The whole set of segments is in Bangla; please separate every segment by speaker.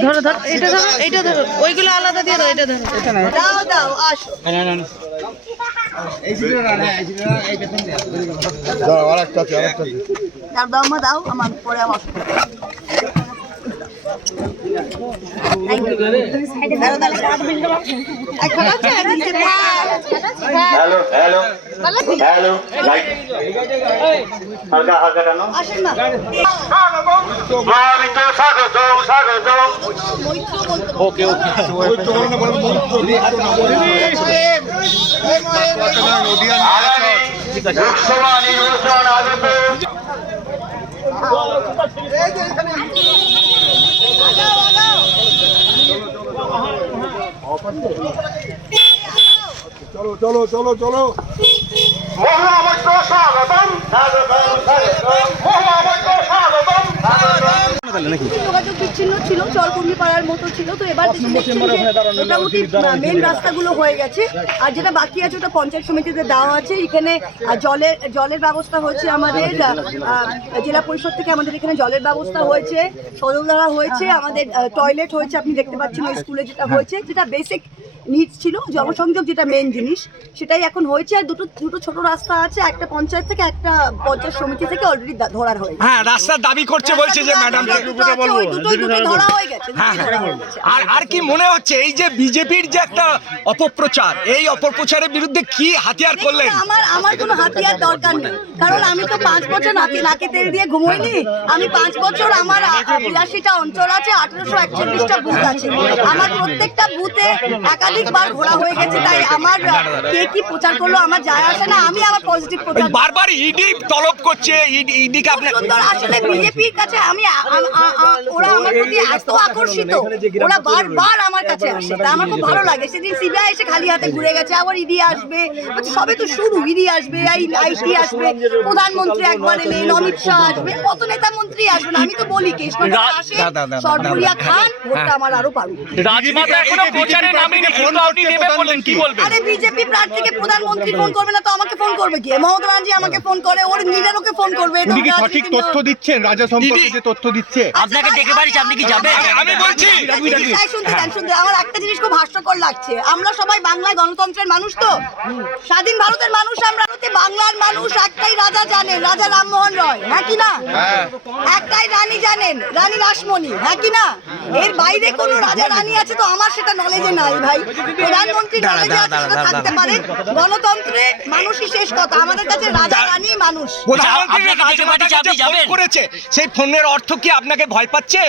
Speaker 1: ধরো ধরো ধরো এটা ধরো এটা ধরো ওইগুলো আলাদা দিয়ে দাও এটা ধরো। দাও দাও আসো
Speaker 2: না। না না এই ছিল না না এই ছিল না। এই পেছন দিয়ে
Speaker 3: দাও আরেকটা আছে আরেকটা আছে।
Speaker 1: তার দাও মা দাও আমার পরে আমার
Speaker 4: হ্যালো হ্যালো হ্যালো লাইট হালকা হালকা টানো
Speaker 1: আসেন
Speaker 4: স্বাগত স্বাগত।
Speaker 3: নদিয়া
Speaker 4: আগামী লোকসভা নির্বাচন আগত
Speaker 3: চলো চলো চলো।
Speaker 1: যোগাযোগ বিচ্ছিন্ন ছিল পাড়ার মতো ছিল তো এবার মোটামুটি মেন রাস্তাগুলো হয়ে গেছে আর যেটা বাকি আছে ওটা পঞ্চায়েত সমিতিতে দেওয়া আছে। এখানে জলের জলের ব্যবস্থা হয়েছে আমাদের জেলা পরিষদ থেকে আমাদের এখানে জলের ব্যবস্থা হয়েছে সজলধারা হয়েছে আমাদের টয়লেট হয়েছে আপনি দেখতে পাচ্ছেন স্কুলে যেটা হয়েছে যেটা বেসিক নিডস ছিল জনসংযোগ যেটা মেন জিনিস সেটাই এখন হয়েছে। আর দুটো দুটো ছোট রাস্তা আছে একটা পঞ্চায়েত থেকে একটা পঞ্চায়েত সমিতি থেকে অলরেডি ধরার হয়েছে
Speaker 5: হ্যাঁ রাস্তার দাবি করছে বলছে যে ম্যাডাম
Speaker 1: দুটোই ধরা হয়ে গেছে
Speaker 5: হ্যাঁ
Speaker 1: হয়ে।
Speaker 5: আর আর কি মনে হচ্ছে এই যে বিজেপির যে একটা অপপ্রচার এই অপপ্রচারের বিরুদ্ধে কি হাতিয়ার করলেন?
Speaker 1: আমার আমার কোনো হাতিয়ার দরকার নেই। কারণ আমি তো পাঁচ বছর নাকি নাকে তেল দিয়ে ঘুমোইনি। আমি পাঁচ বছর আমার বিরাশিটা অঞ্চল আছে আঠেরোশো একচল্লিশটা বুথ আছে। আমার প্রত্যেকটা বুথে একাধিকবার ঘোরা হয়ে গেছে তাই আমার কে কি প্রচার করল আমার যায় আসে না আমি আমার পজিটিভ প্রচার
Speaker 5: বারবার ইডি তলব করছে ইডিকে
Speaker 1: খুব
Speaker 5: আপনার
Speaker 1: সুন্দর আসলে বিজেপির কাছে আমি ওরা আমার প্রতি এত আকর্ষিত ওরা বারবার আমার কাছে আসে তা আমার খুব ভালো লাগে। সেদিন সিবিআই এসে খালি হাতে ঘুরে গেছে আবার ইডি আসবে সবে তো শুরু ইডি আসবে আইটি আসবে প্রধানমন্ত্রী একবার এলেন অমিত শাহ আসবে কত নেতা মন্ত্রী আসবে না আমি তো বলি কৃষ্ণনগর আসে সরপুরিয়া খান ভোটটা আমার আরও
Speaker 5: রাজমাতা এখনও প্রচারে নামেনি। কিন্তু আপনি নেমে পড়লেন কি বলবেন?
Speaker 1: আরে বিজেপি প্রার্থীকে প্রধানমন্ত্রী ফোন করবে না তো আমাকে ফোন করবে কি? মমতা ব্যানার্জি আমাকে ফোন করে ওর লিডারকে ফোন করবে
Speaker 3: উনি কি সঠিক তথ্য দিচ্ছেন? রাজা সম্পর্কে যে তথ্য দিচ্ছে?
Speaker 1: আপনাকে ডেকে পারিস আপনি কি যাবেন?
Speaker 5: আমি বলছি।
Speaker 1: শুনতে দেন শুনতে আমার একটা জিনিস খুব হাস্যকর লাগছে। আমরা সবাই বাংলায় গণতন্ত্রের মানুষ তো। স্বাধীন ভারতের মানুষ আমরা বাংলার মানুষ একটাই রাজা জানেন রাজা রামমোহন রয়। হ্যাঁ কি না? একটাই রানী জানেন রানী রাসমণি। হ্যাঁ কি না? এর বাইরে কোনো রাজা রানী আছে তো আমার সেটা নলেজে নাই ভাই। প্রধানমন্ত্রী থাকতে পারে? গণতন্ত্রে মানুষই শেষ কথা। আমাদের কাছে রাজা রানী মানুষ।
Speaker 5: করেছে। সেই ফোনের অর্থ কি আপনাকে ভয় পাচ্ছে?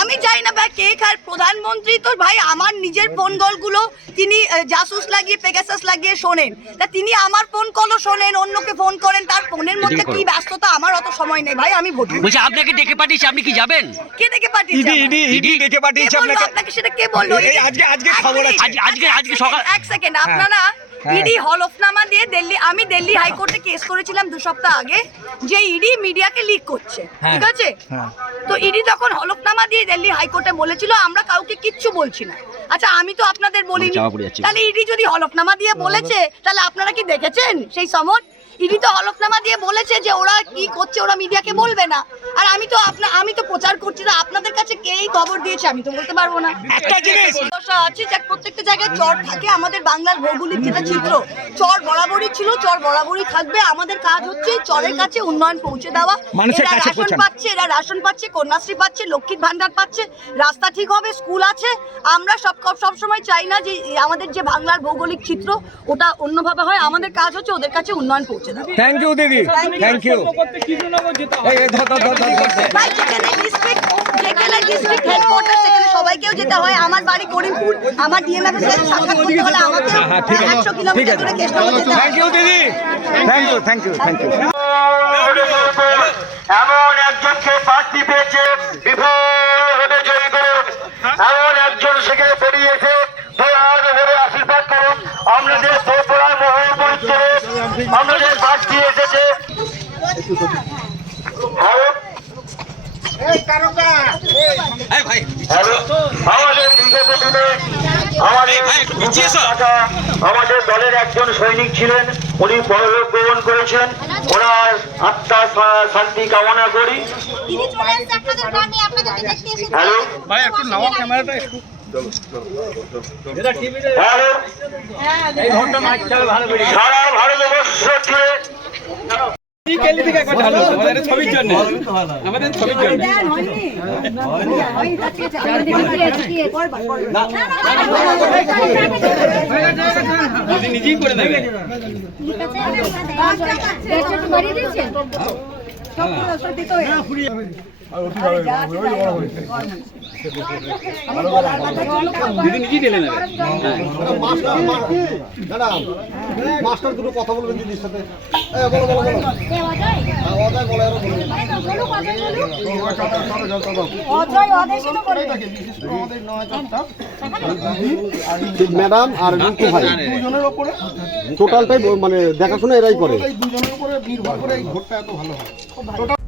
Speaker 1: আমি চাই না ভাই কে খায় প্রধানমন্ত্রী তো ভাই আমার নিজের ফোন কলগুলো তিনি জাসুস লাগিয়ে পেগাসাস লাগিয়ে শোনেন। তা তিনি আমার ফোন কলও শোনেন অন্যকে ফোন করেন। তার ফোনের মধ্যে কি ব্যস্ততা? আমার অত সময় নেই ভাই আমি ভোট
Speaker 6: বলছি আপনাকে ডেকে পাঠিয়েছি আপনি কি যাবেন?
Speaker 1: কে ডেকে পাঠিয়েছে
Speaker 5: ইডি ইডি ইডি ডেকে পাঠিয়েছে আপনাকে?
Speaker 1: আপনাকে? সেটা কে বলল?
Speaker 5: এই আজকে আজকে খবর
Speaker 6: আজকে- আজকে- আজকে সকাল-
Speaker 1: এক সেকেন্ড আপনারা
Speaker 5: হ্যাঁ।
Speaker 1: ইডি হলফনামা দিয়ে দিল্লি আমি দিল্লি হাইকোর্টে কেস করেছিলাম দু সপ্তাহ আগে যে ইডি মিডিয়াকে লিক করছে
Speaker 5: হ্যাঁ।
Speaker 1: ঠিক আছে? তো ইডি তখন হলফনামা দিয়ে দিল্লি হাইকোর্টে বলেছিল আমরা কাউকে কিচ্ছু বলছি না। আচ্ছা আমি তো আপনাদের বলিনি। তাহলে ইডি যদি হলফনামা দিয়ে বলেছে তাহলে আপনারা কি দেখেছেন সেই সময়? ইডি তো হলফনামা দিয়ে বলেছে যে ওরা কি করছে ওরা মিডিয়াকে বলবে না। আর আমি তো আপনা আমি তো প্রচার করছি না আপনাদের কাছে কেই খবর দিয়েছে আমি তো বলতে পারব না।
Speaker 5: একটা জিনিস
Speaker 1: দশা আছে যে প্রত্যেকটা জায়গায় চর থাকে। আমাদের বাংলার ভৌগোলিক যেটা চিত্র চর বরাবরই ছিল চর বরাবরই থাকবে। আমাদের কাজ হচ্ছে চরের কাছে উন্নয়ন পৌঁছে দেওয়া।
Speaker 5: মানুষের
Speaker 1: এরা
Speaker 5: কাছে
Speaker 1: রাশন পাচ্ছে এরা রাশন পাচ্ছে কন্যাশ্রী পাচ্ছে লক্ষ্মীর ভান্ডার পাচ্ছে রাস্তা ঠিক হবে স্কুল আছে। আমরা সব সব সময় চাই না যে আমাদের যে বাংলার ভৌগোলিক চিত্র ওটা অন্যভাবে হয়। আমাদের কাজ হচ্ছে ওদের কাছে উন্নয়ন পৌঁছে দেওয়া।
Speaker 5: থ্যাংক ইউ দিদি। থ্যাংক ইউ
Speaker 1: যেখানে ডিস্ট্রিক্ট যেখানে ডিস্ট্রিক্ট হেডকোয়ার্টার সেখানে সবাইকেও যেতে হয়। আমার বাড়ি করিমপুর। আমার ডিএমএফ এর সাথে সাক্ষাৎ করতে হলে আমাকে
Speaker 5: হ্যাঁ ঠিক আছে।
Speaker 1: একশো
Speaker 5: ঠিক
Speaker 1: কিলোমিটার দূরে কৃষ্ণনগর যেতে হয়
Speaker 5: থ্যাংক ইউ দিদি। Thank you thank you thank you
Speaker 4: এমন একজনকে প্রার্থী পেয়েছে হতে জয়ী করুন এমন একজন সেখানে ভরে আশীর্বাদ করুন। আমাদের মহল পরিচয়ে আমাদের প্রার্থী এসেছে। আমাদের বিগত দিনে আমাদের আমাদের দলের একজন সৈনিক ছিলেন উনি পরলোক গ্রহণ করেছেন। ওনার আত্মার শা- শান্তি কামনা করি। হ্যালো? সারা ভারতবর্ষ
Speaker 1: হয়নি? হয়নি, ঠিক আছে, আমাদের? করবা, করবা।
Speaker 7: একটু বাড়িয়ে দিয়েছেন
Speaker 1: সব করে, দেবে দিতে হবে। আছে
Speaker 2: মাস্টার দুটো কথা বলবেন দিদির সাথে। বলো বলো ম্যাডাম আর রিঙ্কু ভাই।
Speaker 8: দুজনের ওপরে?
Speaker 2: টোটালটাই মানে দেখাশোনা এরাই করে।
Speaker 8: দুজনের উপরে নির্ভর করে এই ভোটটা এত ভালো হয়।